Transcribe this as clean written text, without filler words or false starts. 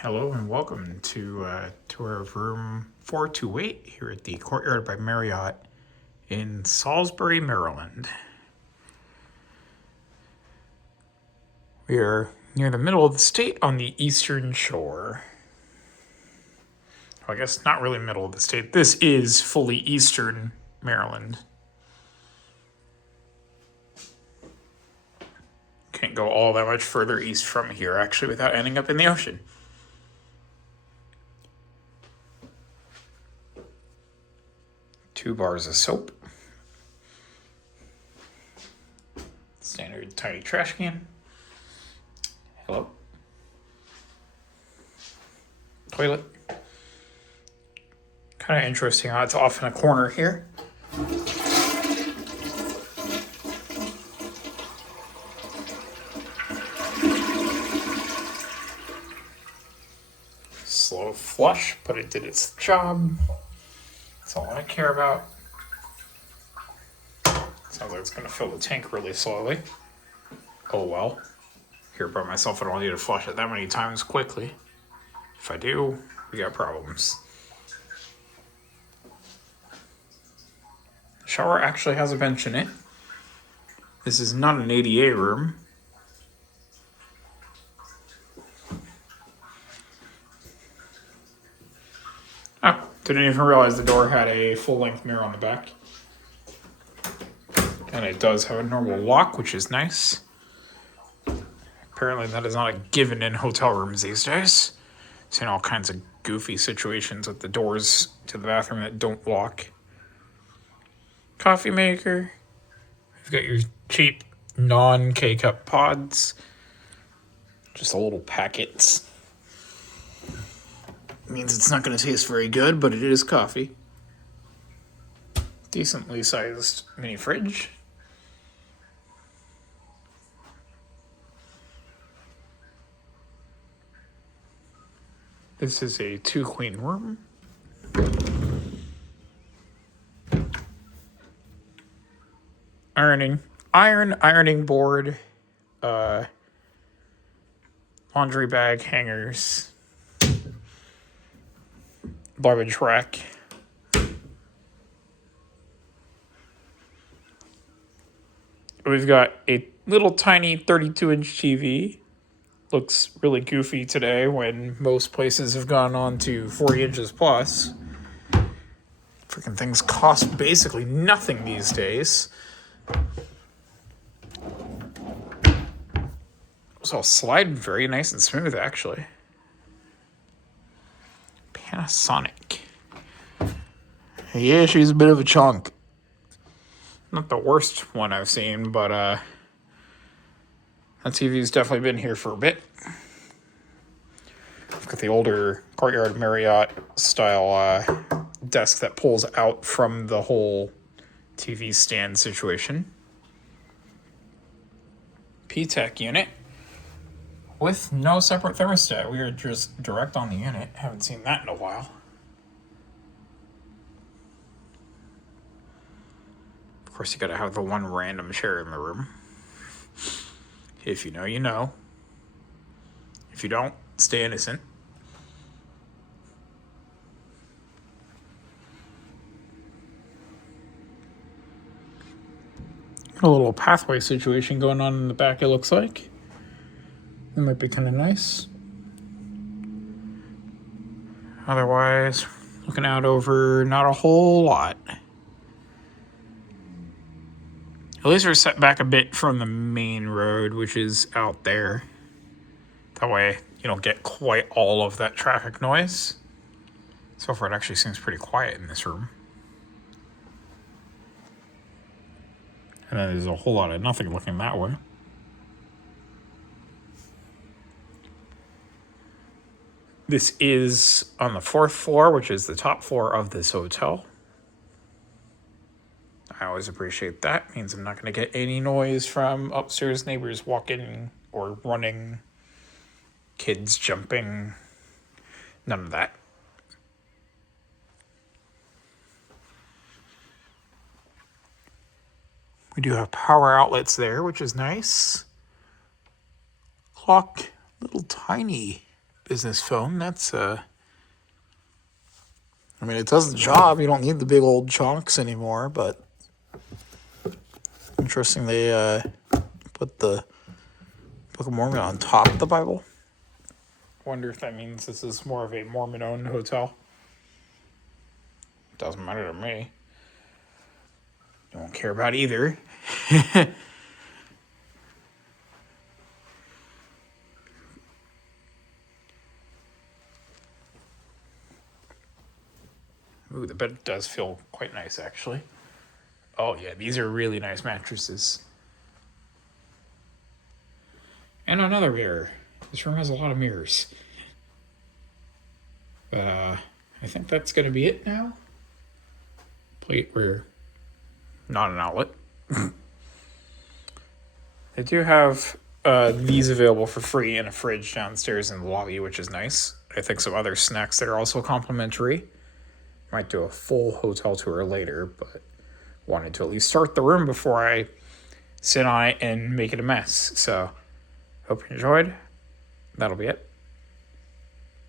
Hello and welcome to our room 428 here at the Courtyard by Marriott in Salisbury, Maryland. We are near the middle of the state on the eastern shore. Well, I guess not really middle of the state. This is fully eastern Maryland. Can't go all that much further east from here, actually, without ending up in the ocean. Two bars of soap. Standard tiny trash can. Hello. Toilet. Kind of interesting how it's off in a corner here. Slow flush, but it did its job. That's all I care about. Sounds like it's going to fill the tank really slowly. Oh well. Here by myself, I don't need to flush it that many times quickly. If I do, we got problems. The shower actually has a bench in it. This is not an ADA room. Oh, didn't even realize the door had a full-length mirror on the back. And it does have a normal lock, which is nice. Apparently that is not a given in hotel rooms these days. Seen all kinds of goofy situations with the doors to the bathroom that don't lock. Coffee maker. You've got your cheap non-K-cup pods. Just the little packets. Means it's not going to taste very good, but it is coffee. Decently sized mini fridge. This is a 2-queen room. Ironing board, laundry bag hangers, garbage rack. We've got a little tiny 32-inch TV. Looks really goofy today when most places have gone on to 40 inches plus. Freaking things cost basically nothing these days. It's all slide very nice and smooth, actually. Panasonic. Yeah, she's a bit of a chunk. Not the worst one I've seen, but that TV's definitely been here for a bit. I've got the older Courtyard Marriott style desk that pulls out from the whole TV stand situation. P-Tech unit with no separate thermostat. We are just direct on the unit. Haven't seen that in a while. Of course, you gotta have the one random chair in the room. If you know, you know. If you don't, stay innocent. Got a little pathway situation going on in the back, it looks like. That might be kind of nice. Otherwise, looking out over not a whole lot. At least we're set back a bit from the main road, which is out there. That way you don't get quite all of that traffic noise. So far, it actually seems pretty quiet in this room. And then there's a whole lot of nothing looking that way. This is on the 4th floor, which is the top floor of this hotel. I always appreciate that. Means I'm not going to get any noise from upstairs neighbors walking or running, kids jumping, none of that. We do have power outlets there, which is nice. Clock, little tiny business phone. That's I mean, it does the job. You don't need the big old chunks anymore, but interesting they put the Book of Mormon on top of the Bible. Wonder if that means this is more of a Mormon-owned hotel. Doesn't matter to me. Don't care about either. Ooh, the bed does feel quite nice, actually. Oh, yeah, these are really nice mattresses. And another mirror. This room has a lot of mirrors. I think that's going to be it now. Plate rear. Not an outlet. They do have these available for free in a fridge downstairs in the lobby, which is nice. I think some other snacks that are also complimentary. Might do a full hotel tour later, but wanted to at least start the room before I sit on it and make it a mess. So, hope you enjoyed. That'll be it.